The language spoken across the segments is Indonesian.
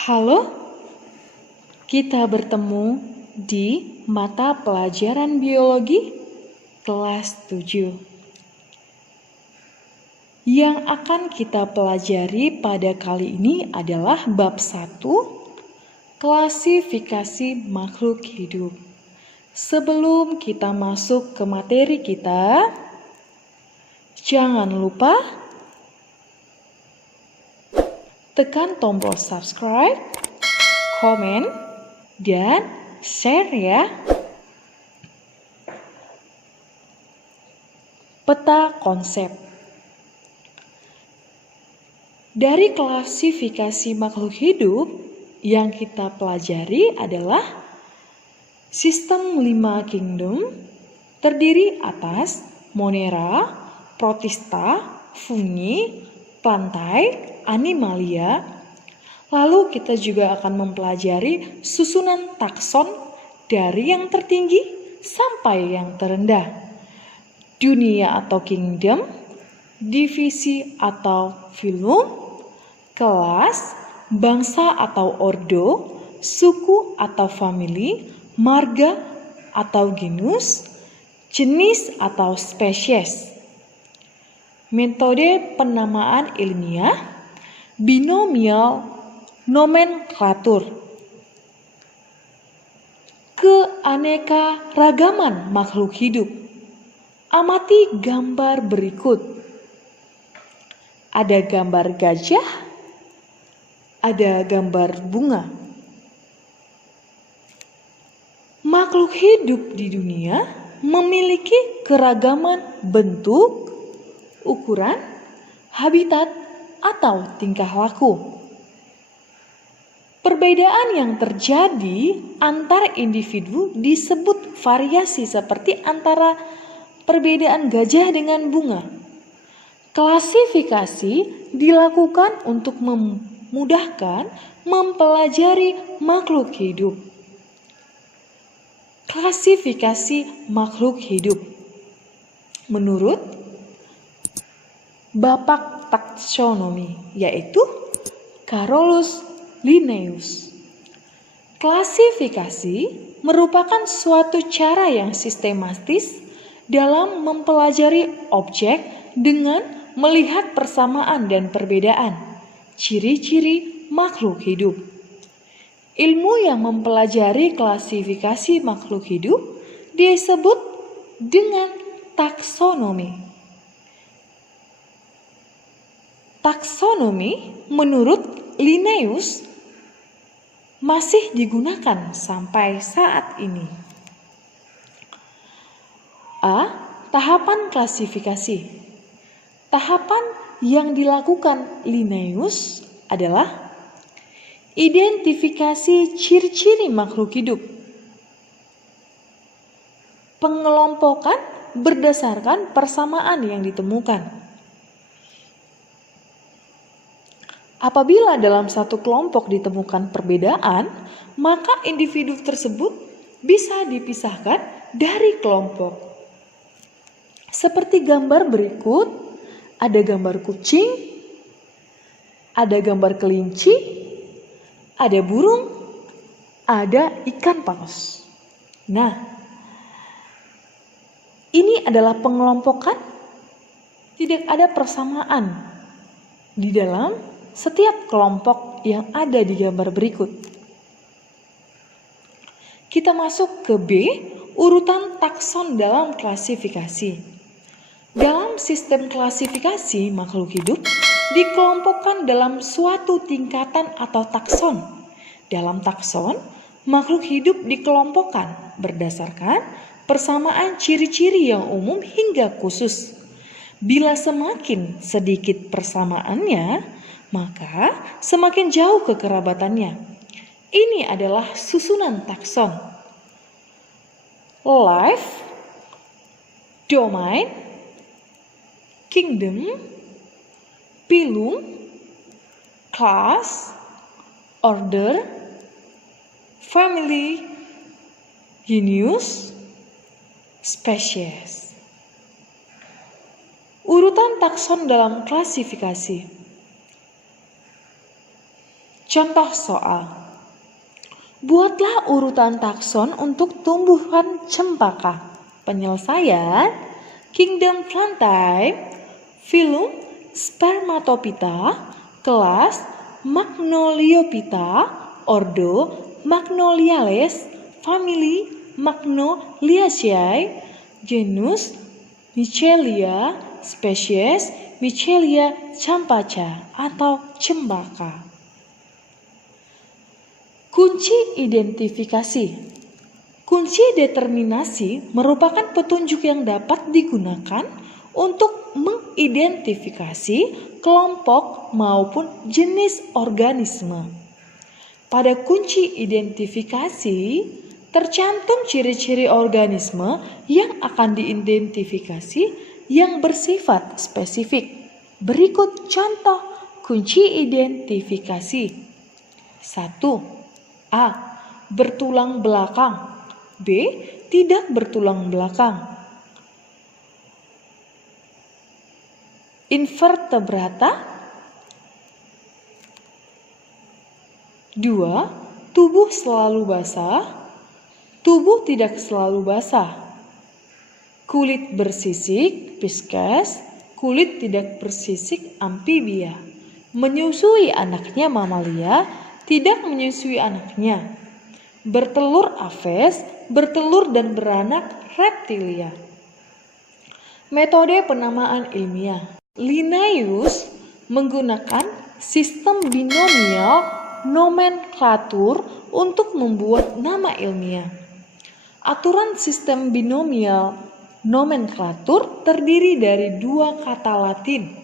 Halo, kita bertemu di mata pelajaran biologi kelas 7. Yang akan kita pelajari pada kali ini adalah bab 1, klasifikasi makhluk hidup. Sebelum kita masuk ke materi kita, jangan lupa tekan tombol subscribe, komen, dan share ya. Peta konsep. Dari klasifikasi makhluk hidup yang kita pelajari adalah sistem 5 kingdom terdiri atas Monera, Protista, Fungi, Plantae, Animalia. Lalu kita juga akan mempelajari susunan takson dari yang tertinggi sampai yang terendah. Dunia atau kingdom, divisi atau filum, kelas, bangsa atau ordo, suku atau famili, marga atau genus, jenis atau spesies. Metode penamaan ilmiah, binomial nomenklatur. Keanekaragaman makhluk hidup. Amati gambar berikut. Ada gambar gajah, ada gambar bunga. Makhluk hidup di dunia memiliki keragaman bentuk, ukuran, habitat, atau tingkah laku. Perbedaan yang terjadi antar individu disebut variasi, seperti antara perbedaan gajah dengan bunga. Klasifikasi dilakukan untuk memudahkan mempelajari makhluk hidup. Klasifikasi makhluk hidup menurut Bapak taksonomi, yaitu Carolus Linnaeus. Klasifikasi merupakan suatu cara yang sistematis dalam mempelajari objek dengan melihat persamaan dan perbedaan ciri-ciri makhluk hidup. Ilmu yang mempelajari klasifikasi makhluk hidup disebut dengan taksonomi. Taksonomi menurut Linnaeus masih digunakan sampai saat ini. A. Tahapan klasifikasi. Tahapan yang dilakukan Linnaeus adalah identifikasi ciri-ciri makhluk hidup. Pengelompokan berdasarkan persamaan yang ditemukan. Apabila dalam satu kelompok ditemukan perbedaan, maka individu tersebut bisa dipisahkan dari kelompok. Seperti gambar berikut, ada gambar kucing, ada gambar kelinci, ada burung, ada ikan paus. Nah, ini adalah pengelompokan, tidak ada persamaan di dalam setiap kelompok yang ada di gambar berikut. Kita masuk ke B, urutan takson dalam klasifikasi. Dalam sistem klasifikasi makhluk hidup dikelompokkan dalam suatu tingkatan atau takson. Dalam takson, makhluk hidup dikelompokkan berdasarkan persamaan ciri-ciri yang umum hingga khusus. Bila semakin sedikit persamaannya, maka semakin jauh kekerabatannya. Ini adalah susunan takson. Life, domain, kingdom, phylum, class, order, family, genus, species. Urutan takson dalam klasifikasi. Contoh soal. Buatlah urutan takson untuk tumbuhan cempaka. Penyelesaian: Kingdom Plantae, Phylum Spermatophyta, kelas Magnoliophyta, ordo Magnoliales, famili Magnoliaceae, genus Michelia, spesies Michelia champaca atau cempaka. Kunci identifikasi. Kunci determinasi merupakan petunjuk yang dapat digunakan untuk mengidentifikasi kelompok maupun jenis organisme. Pada kunci identifikasi tercantum ciri-ciri organisme yang akan diidentifikasi yang bersifat spesifik. Berikut contoh kunci identifikasi. 1. A. Bertulang belakang. B. Tidak bertulang belakang. Invertebrata. 2. Tubuh selalu basah. Tubuh tidak selalu basah. Kulit bersisik, Pisces. Kulit tidak bersisik, Amphibia. Menyusui anaknya, Mamalia. Tidak menyusui anaknya. Bertelur, Aves. Bertelur dan beranak, Reptilia. Metode penamaan ilmiah. Linnaeus menggunakan sistem binomial nomenklatur untuk membuat nama ilmiah. Aturan sistem binomial nomenklatur terdiri dari 2 kata Latin.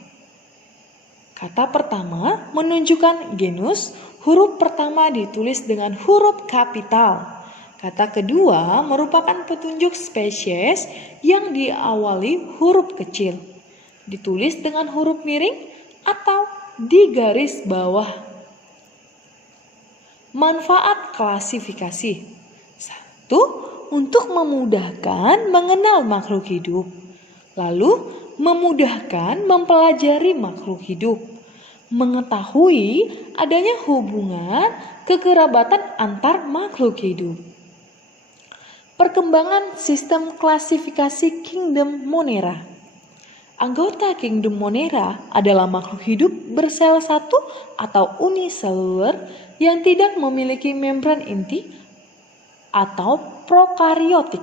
Kata pertama menunjukkan genus, huruf pertama ditulis dengan huruf kapital. Kata kedua merupakan petunjuk spesies yang diawali huruf kecil, ditulis dengan huruf miring atau di garis bawah. Manfaat klasifikasi. 1. Untuk memudahkan mengenal makhluk hidup. Lalu memudahkan mempelajari makhluk hidup. Mengetahui adanya hubungan kekerabatan antar makhluk hidup. Perkembangan sistem klasifikasi Kingdom Monera. Anggota Kingdom Monera adalah makhluk hidup bersel satu atau uniseluler yang tidak memiliki membran inti atau prokariotik.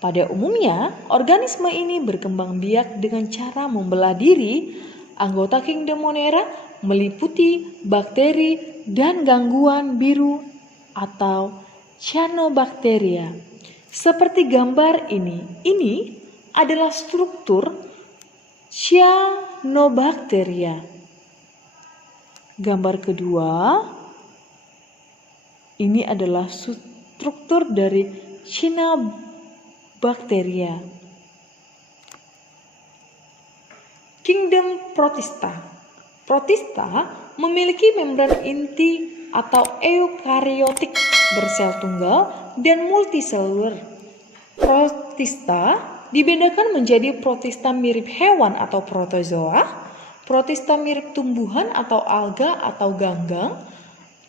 Pada umumnya, organisme ini berkembang biak dengan cara membelah diri. Anggota Kingdom Monera meliputi bakteri dan gangguan biru atau cyanobacteria. Seperti gambar ini adalah struktur cyanobacteria. Gambar kedua, ini adalah struktur dari cyanobacteria. Kingdom Protista. Protista memiliki membran inti atau eukariotik bersel tunggal dan multiseluler. Protista dibedakan menjadi protista mirip hewan atau protozoa, protista mirip tumbuhan atau alga atau ganggang,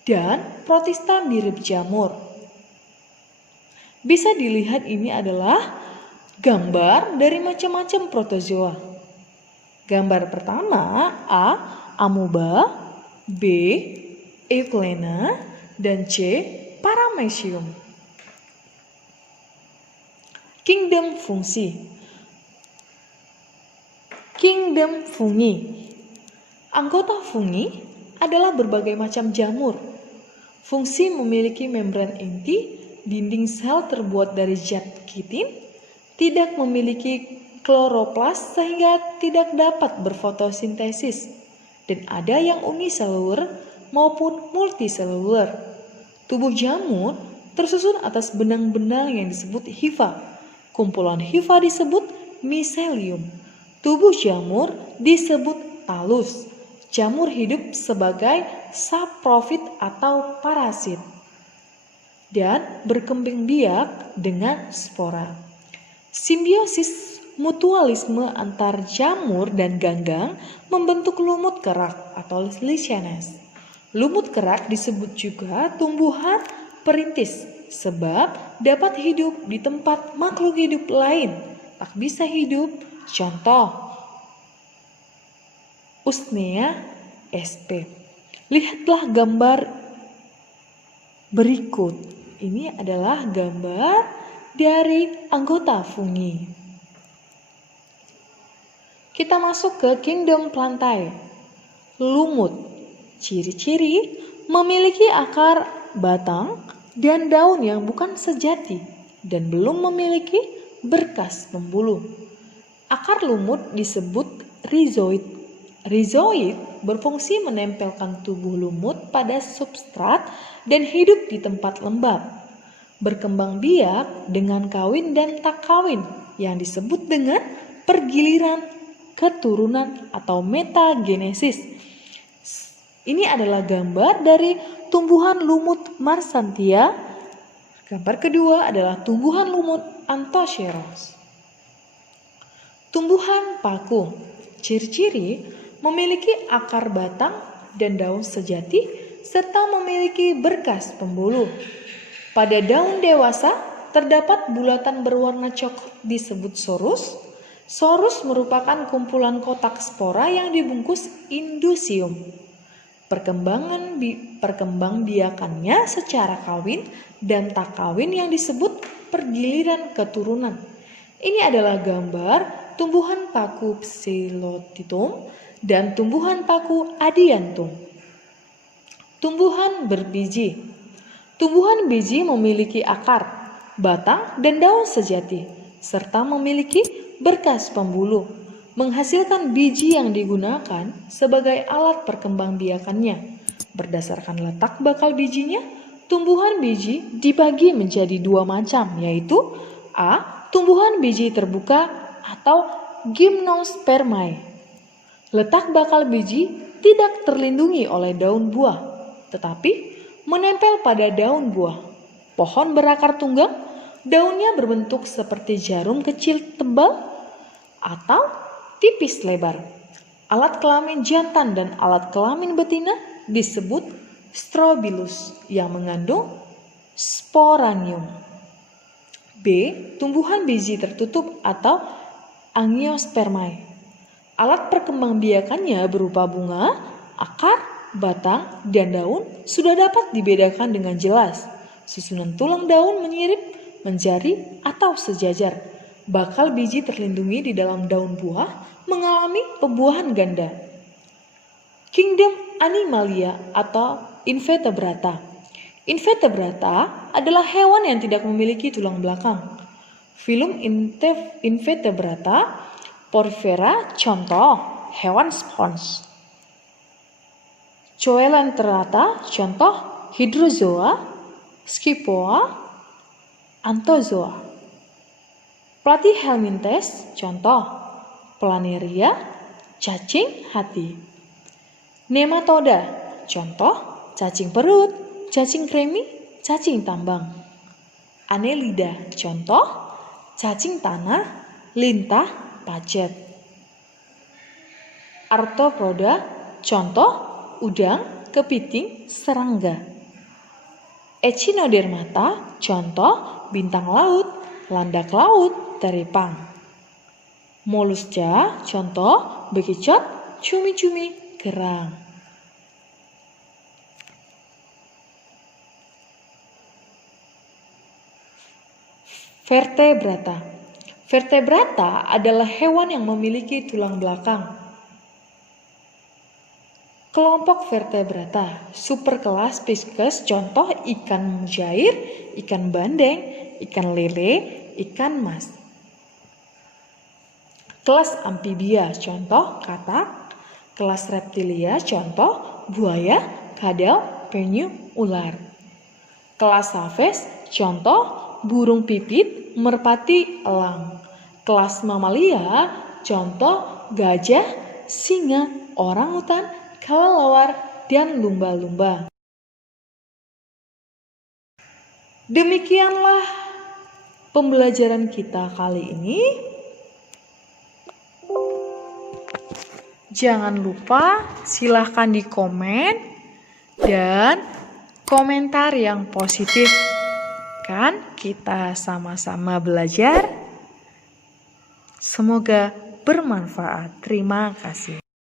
dan protista mirip jamur. Bisa dilihat ini adalah gambar dari macam-macam protozoa. Gambar pertama A. Amoeba, B. Euglena, dan C. Paramecium. Kingdom fungsi. Kingdom fungi. Anggota fungi adalah berbagai macam jamur. Fungsi memiliki membran inti, dinding sel terbuat dari zat kitin, tidak memiliki kloroplas sehingga tidak dapat berfotosintesis, dan ada yang uniseluler maupun multiseluler. Tubuh jamur tersusun atas benang-benang yang disebut hifa. Kumpulan hifa disebut miselium. Tubuh jamur disebut talus. Jamur hidup sebagai saprofit atau parasit dan berkembang biak dengan spora. Simbiosis mutualisme antar jamur dan ganggang membentuk lumut kerak atau lichenes. Lumut kerak disebut juga tumbuhan perintis sebab dapat hidup di tempat makhluk hidup lain tak bisa hidup. Contoh, Usnea sp. Lihatlah gambar berikut. Ini adalah gambar dari anggota fungi. Kita masuk ke kingdom plantae. Lumut. Ciri-ciri memiliki akar, batang, dan daun yang bukan sejati dan belum memiliki berkas pembuluh. Akar lumut disebut rhizoid. Rhizoid berfungsi menempelkan tubuh lumut pada substrat dan hidup di tempat lembab. Berkembang biak dengan kawin dan tak kawin yang disebut dengan pergiliran keturunan atau metagenesis. Ini adalah gambar dari tumbuhan lumut marsantia. Gambar kedua adalah tumbuhan lumut Anthoceros. Tumbuhan paku. Ciri-ciri memiliki akar, batang, dan daun sejati serta memiliki berkas pembuluh. Pada daun dewasa terdapat bulatan berwarna coklat disebut sorus. Sorus merupakan kumpulan kotak spora yang dibungkus indusium. Perkembangbiakannya secara kawin dan tak kawin yang disebut pergiliran keturunan. Ini adalah gambar tumbuhan paku Psilotitum dan tumbuhan paku Adiantum. Tumbuhan berbiji. Tumbuhan biji memiliki akar, batang, dan daun sejati, serta memiliki berkas pembuluh, menghasilkan biji yang digunakan sebagai alat perkembangbiakannya. Berdasarkan letak bakal bijinya, tumbuhan biji dibagi menjadi dua macam, yaitu A. Tumbuhan biji terbuka atau gymnospermae. Letak bakal biji tidak terlindungi oleh daun buah, tetapi menempel pada daun buah. Pohon berakar tunggang, daunnya berbentuk seperti jarum kecil tebal atau tipis lebar. Alat kelamin jantan dan alat kelamin betina disebut strobilus yang mengandung sporanium. B. Tumbuhan biji tertutup atau angiospermae. Alat perkembangbiakannya berupa bunga, akar, batang, dan daun sudah dapat dibedakan dengan jelas. Susunan tulang daun menyirip, menjari, atau sejajar. Bakal biji terlindungi di dalam daun buah mengalami pembuahan ganda. Kingdom Animalia atau Invertebrata. Invertebrata adalah hewan yang tidak memiliki tulang belakang. Filum Invertebrata, Porifera, contoh hewan spons. Coelenterata, contoh hydrozoa, Scyphoa, Anthozoa. Platyhelminthes, contoh Planaria, cacing hati. Nematoda, contoh cacing perut, cacing kremi, cacing tambang. Annelida, contoh cacing tanah, lintah, pacet. Arthropoda, contoh udang, kepiting, serangga. Echinodermata, contoh bintang laut, landak laut, teripang. Molusca, contoh bekicot, cumi-cumi, kerang. Vertebrata. Vertebrata adalah hewan yang memiliki tulang belakang. Kelompok vertebrata, superkelas Pisces, contoh ikan mujair, ikan bandeng, ikan lele, ikan mas. Kelas amfibia, contoh katak. Kelas reptilia, contoh buaya, kadal, penyu, ular. Kelas aves, contoh burung pipit, merpati, elang. Kelas mamalia, contoh gajah, singa, orangutan, kelelawar, dan lumba-lumba. Demikianlah pembelajaran kita kali ini. Jangan lupa silahkan di komen dan komentar yang positif. Kan kita sama-sama belajar. Semoga bermanfaat. Terima kasih.